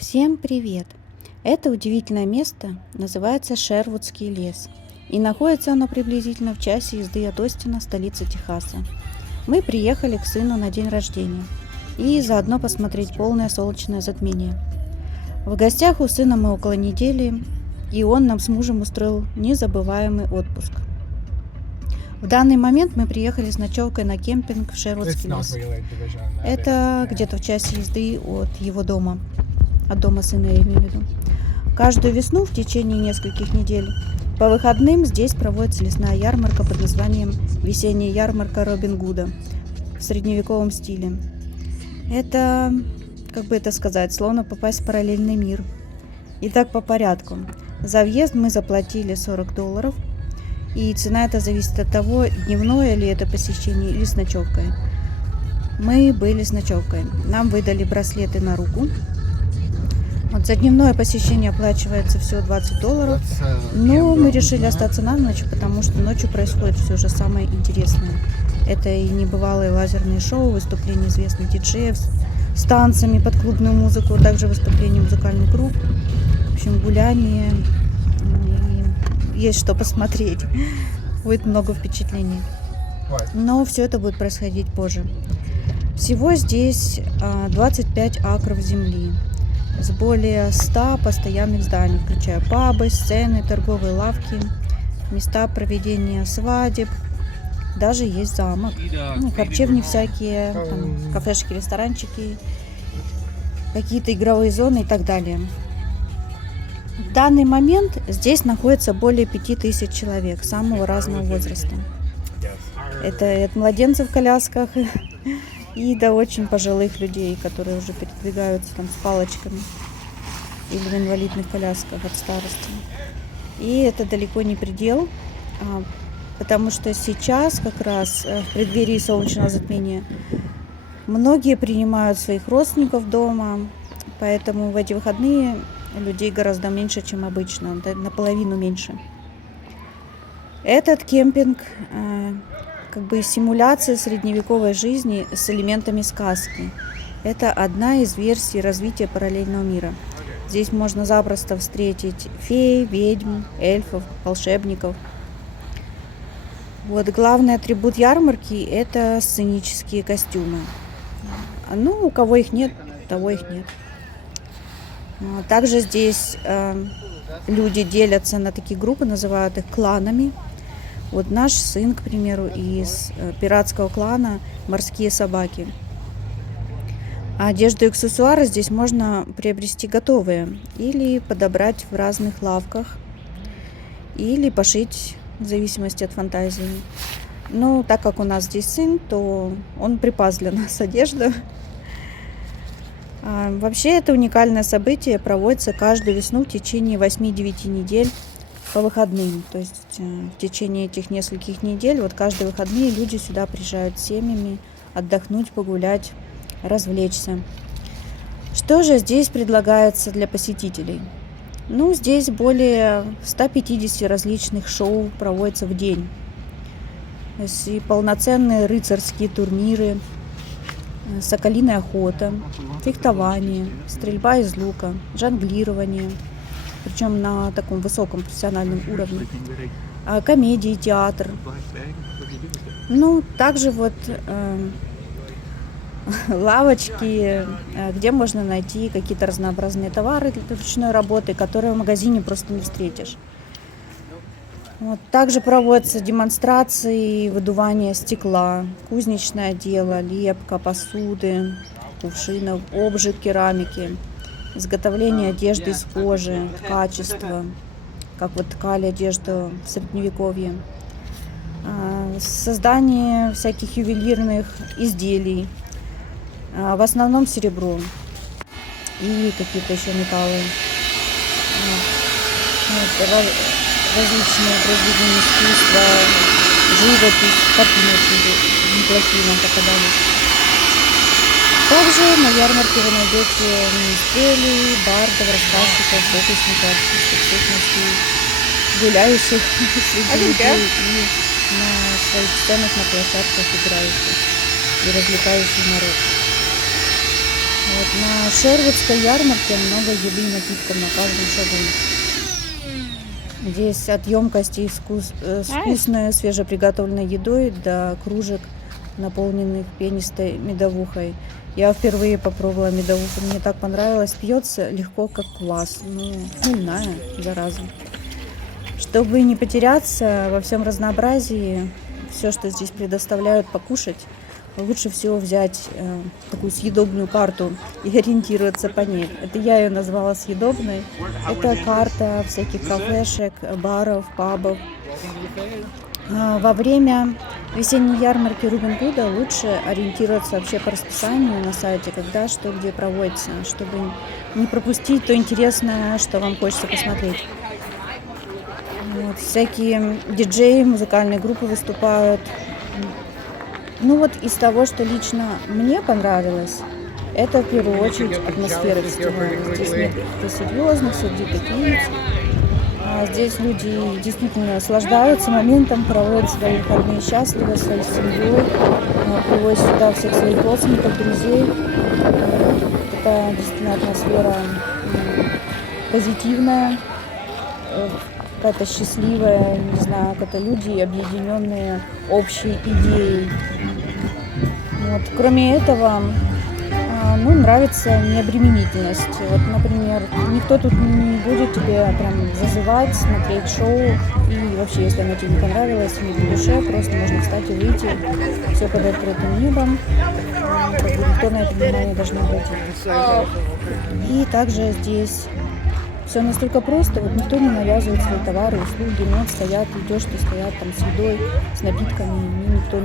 Всем привет! Это удивительное место называется Шервудский лес. И находится оно приблизительно в часе езды от Остина, столицы Техаса. Мы приехали к сыну на день рождения и заодно посмотреть полное солнечное затмение. В гостях у сына мы около недели, и он нам с мужем устроил незабываемый отпуск. В данный момент мы приехали с ночевкой на кемпинг в Шервудский лес. Это где-то в часе езды от его дома. От дома сына, я имею в виду. Каждую весну в течение нескольких недель по выходным здесь проводится лесная ярмарка под названием «Весенняя ярмарка Робин Гуда» в средневековом стиле. Это, как бы это сказать, словно попасть в параллельный мир. Итак, по порядку. За въезд мы заплатили $40, и цена эта зависит от того, дневное ли это посещение или с ночевкой. Мы были с ночевкой. Нам выдали браслеты на руку. Вот за дневное посещение оплачивается всего $20, но мы решили остаться на ночь, потому что ночью происходит все же самое интересное. Это и небывалые лазерные шоу, выступления известных диджеев с танцами под клубную музыку, а также выступление «Музыкальный круг». В общем, гуляние, и есть что посмотреть. Будет много впечатлений. Но все это будет происходить позже. Всего здесь 25 акров земли с более 100 постоянных зданий, включая пабы, сцены, торговые лавки, места проведения свадеб, даже есть замок, харчевни всякие, там, кафешки, ресторанчики, какие-то игровые зоны и так далее. В данный момент здесь находится более 5000 человек самого разного возраста. Это от младенцев в колясках и до очень пожилых людей, которые уже передвигаются там с палочками или в инвалидных колясках от старости. И это далеко не предел, потому что сейчас как раз в преддверии солнечного затмения многие принимают своих родственников дома, поэтому в эти выходные людей гораздо меньше, чем обычно, наполовину меньше. Этот кемпинг как бы симуляция средневековой жизни с элементами сказки. Это одна из версий развития параллельного мира. Здесь можно запросто встретить фей, ведьм, эльфов, волшебников. Вот главный атрибут ярмарки – это сценические костюмы. Ну, у кого их нет, того их нет. Также здесь люди делятся на такие группы, называют их кланами. Вот наш сын, к примеру, из пиратского клана «Морские собаки». Одежду и аксессуары здесь можно приобрести готовые или подобрать в разных лавках, или пошить в зависимости от фантазии. Но так как у нас здесь сын, то он припас для нас одежду. Вообще это уникальное событие проводится каждую весну в течение 8-9 недель по выходным. То есть в течение этих нескольких недель, вот каждые выходные люди сюда приезжают с семьями отдохнуть, погулять, развлечься. Что же здесь предлагается для посетителей? Ну, здесь более 150 различных шоу проводится в день. То есть и полноценные рыцарские турниры, соколиная охота, фехтование, стрельба из лука, жонглирование, причем на таком высоком профессиональном уровне, комедии, театр. Ну, также вот лавочки, где можно найти какие-то разнообразные товары ручной работы, которые в магазине просто не встретишь. Вот. Также проводятся демонстрации выдувания стекла, кузнечное дело, лепка посуды, кувшинов, обжиг керамики, изготовление одежды из кожи, качество, как вот ткали одежду в средневековье, создание всяких ювелирных изделий, в основном серебро и какие-то еще металлы. Различные произведения искусства, живопись, картины очень неплохие нам попадались. Также на ярмарке вы найдете министрелей, бардов, рассказчиков, фокусников, артистов, всех мастей, гуляющих среди людей и на своих сценах, на площадках играющих и развлекающих народ. Вот, на Шервудской ярмарке много еды и напитков на каждом шагу. Здесь от емкостей с вкусной свежеприготовленной едой до кружек, наполненных пенистой медовухой. Я впервые попробовала медовуху, мне так понравилось. Пьется легко, как квас. Ну, хмельная, зараза. Чтобы не потеряться во всем разнообразии, все, что здесь предоставляют покушать, лучше всего взять такую съедобную карту и ориентироваться по ней. Это я ее назвала съедобной. Это карта всяких кафешек, баров, пабов. Во время весенней ярмарки Робин Гуда лучше ориентироваться вообще по расписанию на сайте, когда что где проводится, чтобы не пропустить то интересное, что вам хочется посмотреть. Вот, всякие диджеи, музыкальные группы выступают. Ну вот из того, что лично мне понравилось, это в первую очередь атмосфера фестиваля. Здесь нет серьезных, сердитых лиц. Здесь люди действительно наслаждаются моментом, проводят свои выходные счастливо, своей семьей, приводят сюда всех своих родственников, друзей. Такая действительно атмосфера позитивная, какая-то счастливая, не знаю, как-то люди, объединенные общей идеей. Вот. Кроме этого, нравится необременительность. Вот, например, никто тут не будет тебе прям зазывать, смотреть шоу. И вообще, если оно тебе не понравилось, не по душе, просто можно встать и выйти. Все под открытым небом. Никто на это внимание даже не обратит. И также здесь все настолько просто, вот никто не навязывает свои товары, услуги, нет, стоят, идешь, ты стоят там с едой, с напитками, никто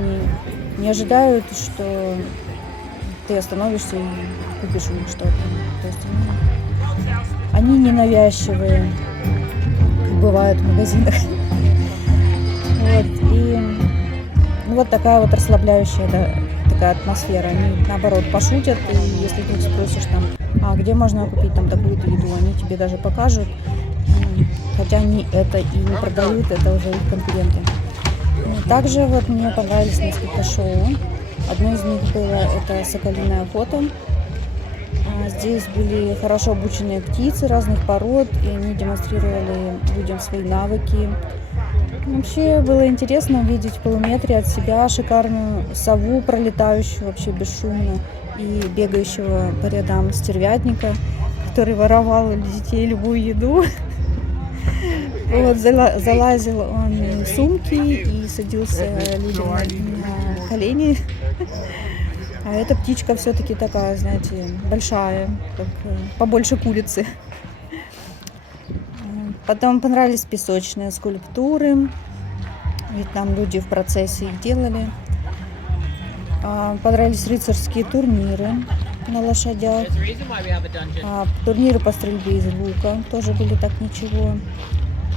не ожидает, что ты остановишься и купишь у них что-то. То есть они не навязчивые, как бывает в магазинах. Вот, и вот такая вот расслабляющая, да, такая атмосфера. Они, наоборот, пошутят, и если ты спросишь там, где можно купить там такую-то еду, они тебе даже покажут, хотя они это и не продают, это уже их конкуренты. Также вот мне понравились несколько шоу. Одно из них было это «Соколиная охота». Здесь были хорошо обученные птицы разных пород, и они демонстрировали людям свои навыки. Вообще было интересно увидеть в полуметре от себя шикарную сову, пролетающую вообще бесшумно, и бегающего по рядам стервятника, который воровал у детей любую еду. Вот, залазил он в сумки и садился людям на колени. А эта птичка все-таки такая, знаете, большая, как побольше курицы. Потом понравились песочные скульптуры, ведь там люди в процессе их делали. Понравились рыцарские турниры на лошадях. Турниры по стрельбе из лука тоже были так ничего.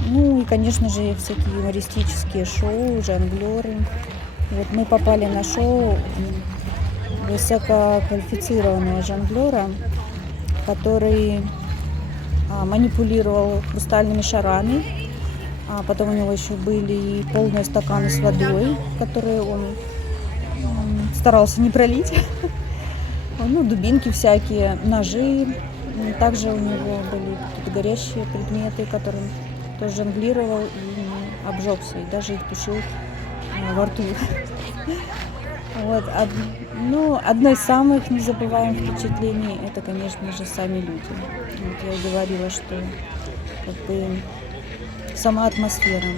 Ну и, конечно же, всякие юмористические шоу, жонглеры. Вот мы попали на шоу высококвалифицированного жонглера, который манипулировал хрустальными шарами. Потом у него еще были полные стаканы с водой, которые он старался не пролить. Ну, дубинки всякие, ножи. Также у него были какие-то горящие предметы, которым тоже жонглировал и обжегся, и даже их тушил во рту. Вот. Одно из самых незабываемых впечатлений — это, конечно же, сами люди. Вот я и говорила, что как бы сама атмосфера.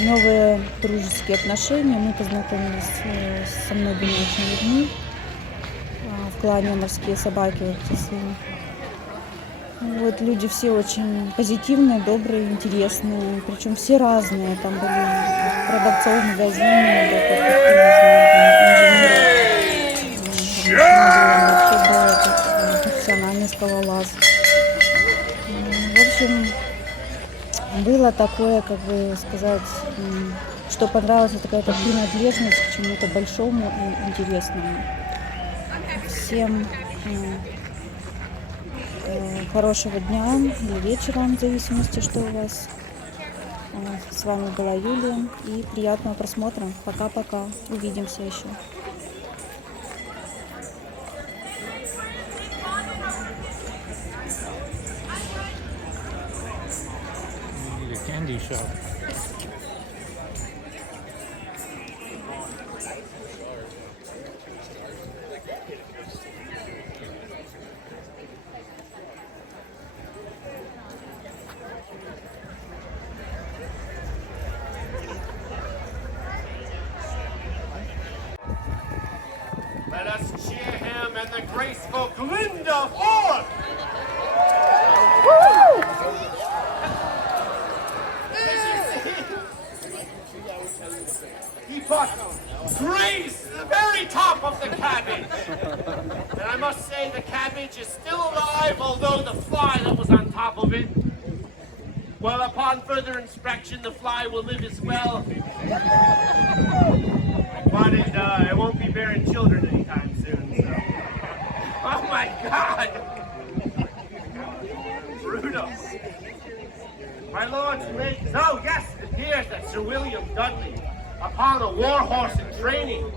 Новые дружеские отношения. Мы познакомились со многими очень людьми в клане «Морские собаки». Вот, люди все очень позитивные, добрые, интересные. Причем все разные. Там были продавцов в магазине, инженеры, профессиональный скалолаз. В общем, было такое, как бы сказать, что понравилась такая-то принадлежность к чему-то большому и интересному. Всем хорошего дня или вечера, в зависимости, что у вас. С вами была Юлия, и приятного просмотра. Пока-пока. Увидимся еще. candy shop. Let us cheer him and the graceful Glinda forth! He but grazed the very top of the cabbage. And I must say the cabbage is still alive, although the fly that was on top of it, well, upon further inspection, the fly will live as well. But it won't be bearing children anytime soon, so. Oh my God! Brutal. My lords and ladies, oh yes, it appears that Sir William Dudley, upon a war horse in training,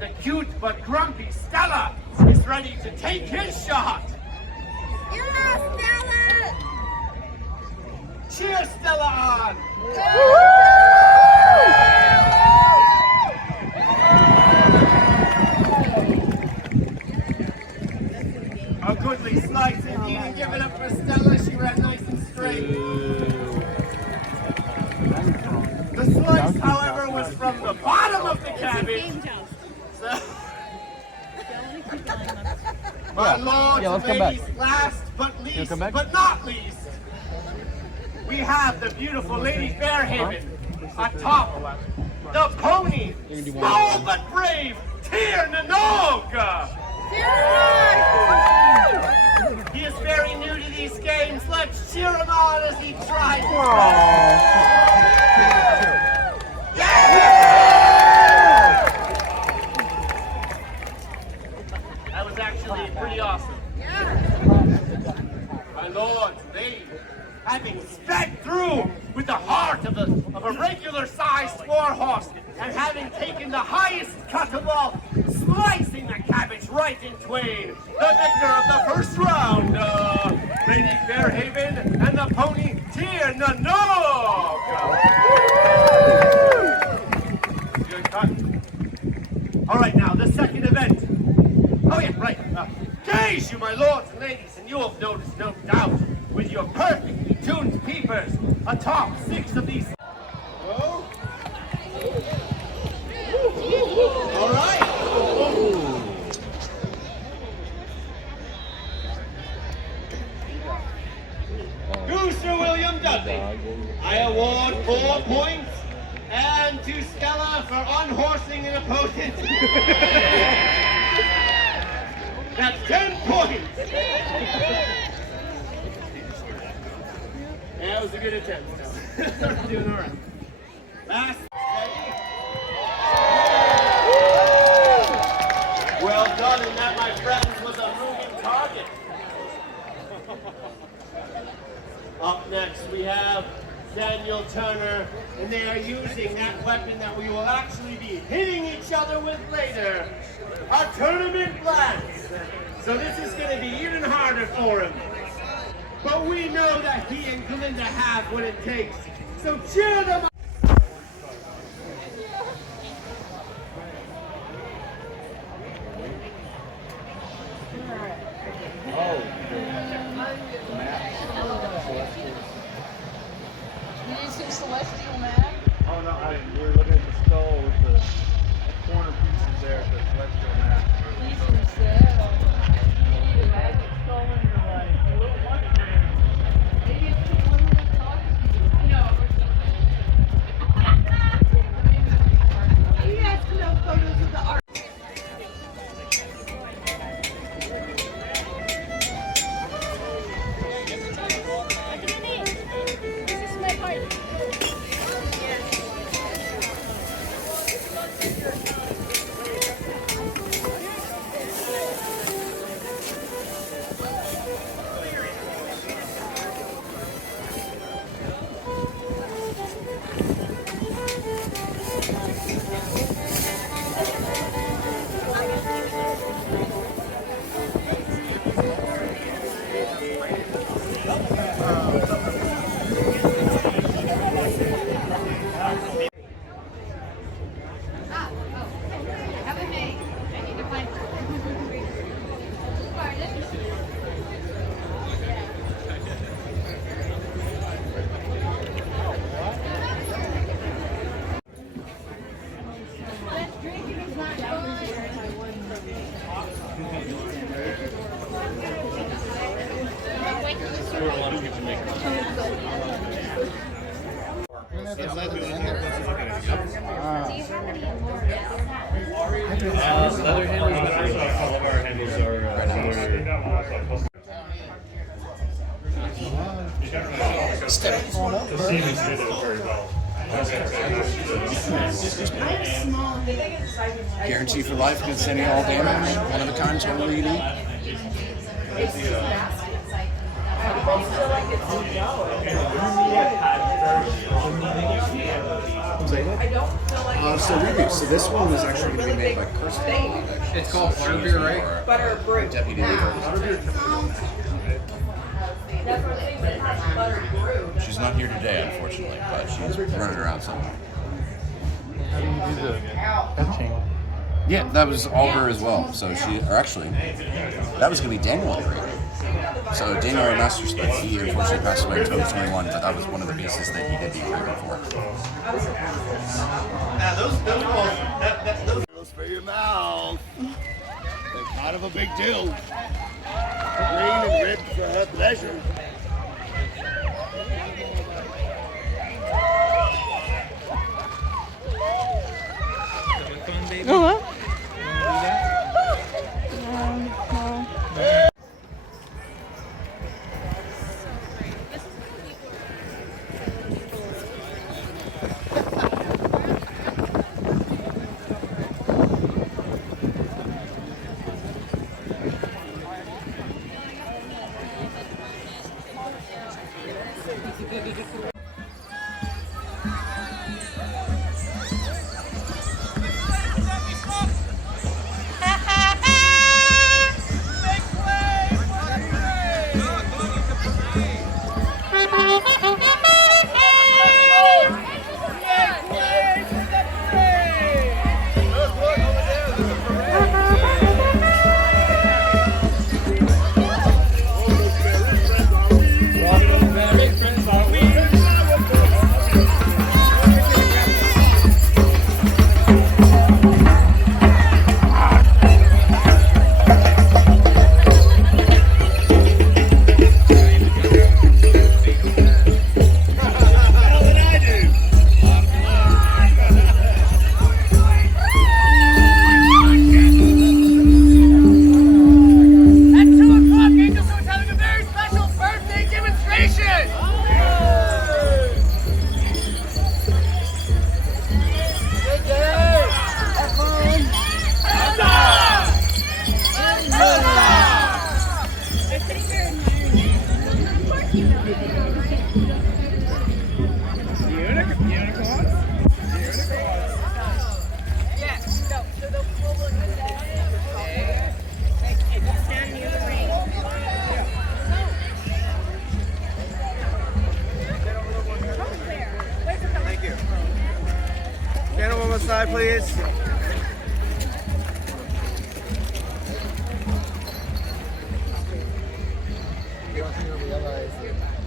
the cute but grumpy Stella, is ready to take his shot. Yeah, Stella! Cheer Stella on! A goodly slice indeed, and give it up for Stella. She ran nice and straight. The slice, however, was from the bottom of the cabbage. So, my lords and ladies, last but not least, we have the beautiful Lady Fairhaven atop the pony, small but brave, Tir Nanoga. He is very new to these games. Let's cheer him on as he tries. That was actually pretty awesome. My lords, they, having sped through with the heart of a regular-sized war horse, and having taken the highest cut of all, slicing the cabbage right in twain, the victor of the first round, Lady Fairhaven and the pony Tir Nanog. Good cut. All right, now the second event. Oh yeah, right. Gaze you, my lords and ladies, and you have noticed, no doubt, with your perfectly tuned peepers, atop 6 of these. Oh. All right. To Sir William Dudley, I award 4 points, and to Stella for unhorsing an opponent. That's 10 points. That was a good attempt. Doing all right. Last. Well done, and that, my friends, was a moving target. Up next, we have Daniel Turner, and they are using that weapon that we will actually be hitting each other with later, a tournament lance. So this is going to be even harder for him. But we know that he and Glinda have what it takes. So cheer them up. You need some celestial map? Oh no, we're looking at the skull with the corner pieces there, the celestial map. Pieces there. You need a magic skull in your life. A little mushroom. Maybe it's the one that talks to you. I know. You guys can have photos of the art. Leather handles, all of our handles are The Siemens did it very well. Guarantee for life against any all damage. One of a kind, totally unique. So review. So this one is actually going to be made by Kirsten. It's called Butterbeer, right? Butter brew. Deputy leader. She's not here today, unfortunately, but she's running around somewhere. How do you do the etching? Yeah, that was all her as well. So she, or actually, that was going to be Daniel. So Daniel Masters, but he unfortunately passed away in 2021. But that was one of the pieces that he did the agreement for. Now those for your mouth. They're kind of a big deal. Green and red for her pleasure. Ага. Gentlemen, on the side, please.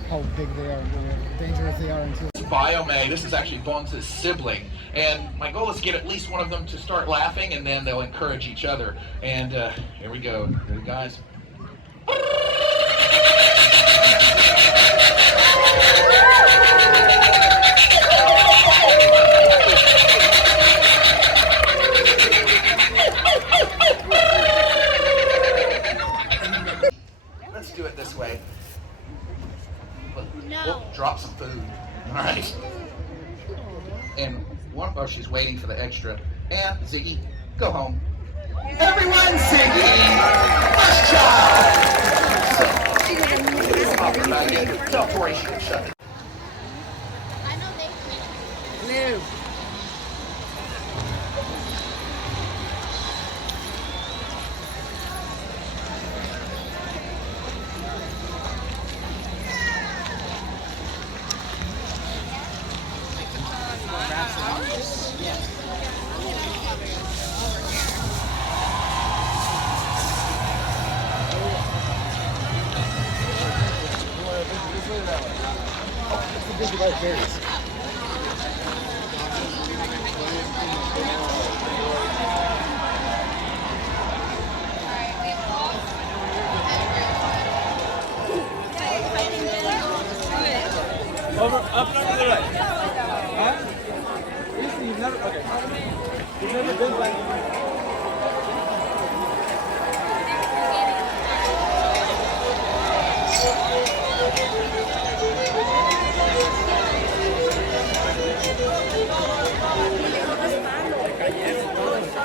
How big they are, how dangerous they are until. BioMay, this is actually Bones' sibling, and my goal is to get at least one of them to start laughing, and then they'll encourage each other. And here we go. Ready, guys? Let's do it this way. We'll drop some food. All right. And one, oh, she's waiting for the extra. And Ziggy, go home. Everyone singing. First child. So, tell Tori she can shut it. No. Over, up and to the right. Huh? You've never, okay. You've never been back.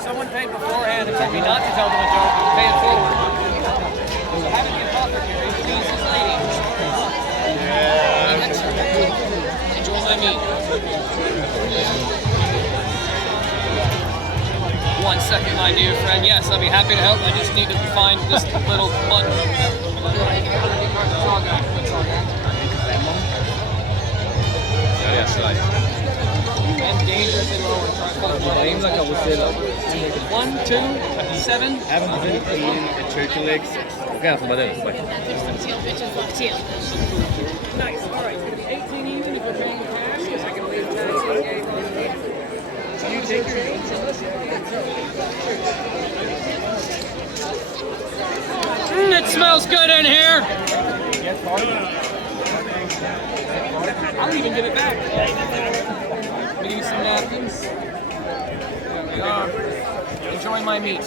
Someone paid beforehand and told me not to tell them a joke, but to pay it forward. So having the apothecary, the Jesus lady. Yeah. Enjoy my meat. 1 second, my dear friend. Yes, I'll be happy to help. I just need to find this little button. Yes, right. And dangerously low and try to pull it low. 1, 2, 7. Nice. All right. It's going to be 18 even if we're paying cash, because I can leave tax on the game. So you take your notes and listen. It smells good in here. I'll even give it back. Let me give you some napkins. There we are. Enjoy my meat.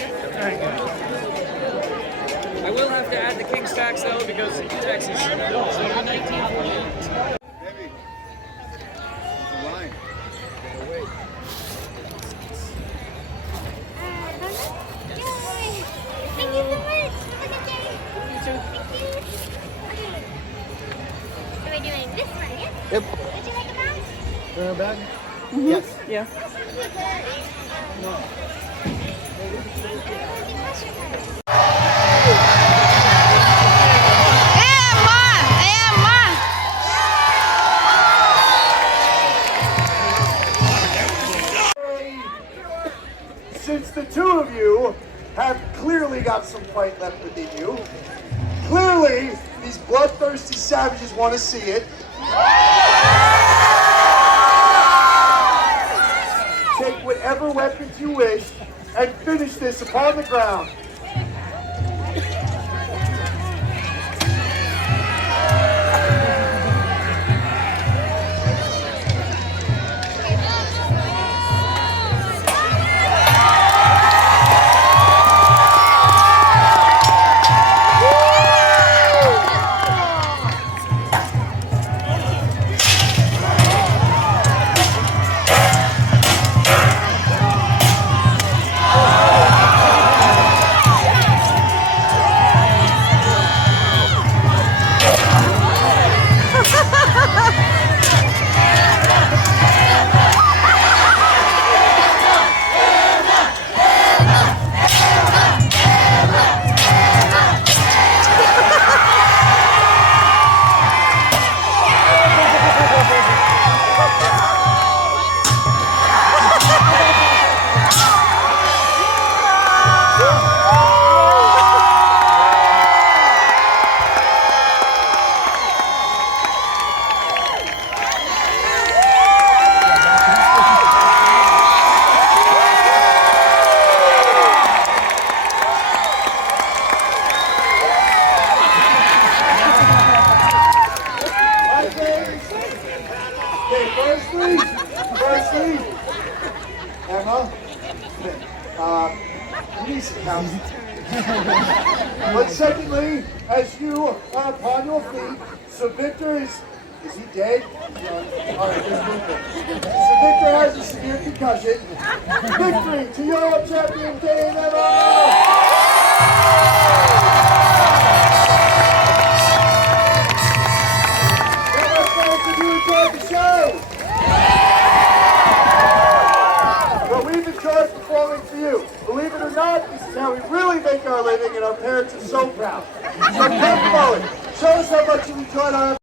I will have to add the king's tax though because Texas. So 1948. Yep. Did you like a bag? Bag? Mm-hmm. Yes. Yeah. Since the two of you have clearly got some fight left within you, clearly these bloodthirsty savages want to see it. Take whatever weapons you wish and finish this upon the ground. Firstly, Emma, you need some counsel. But secondly, as you are upon your feet, Sir Victor is he dead? All right, there's Victor. Sir Victor has a severe concussion. Victory to your champion, Dave Emma! The show. But we've enjoyed performing for you. Believe it or not, this is how we really make our living, and our parents are so proud. So come forward. Show us how much you enjoyed our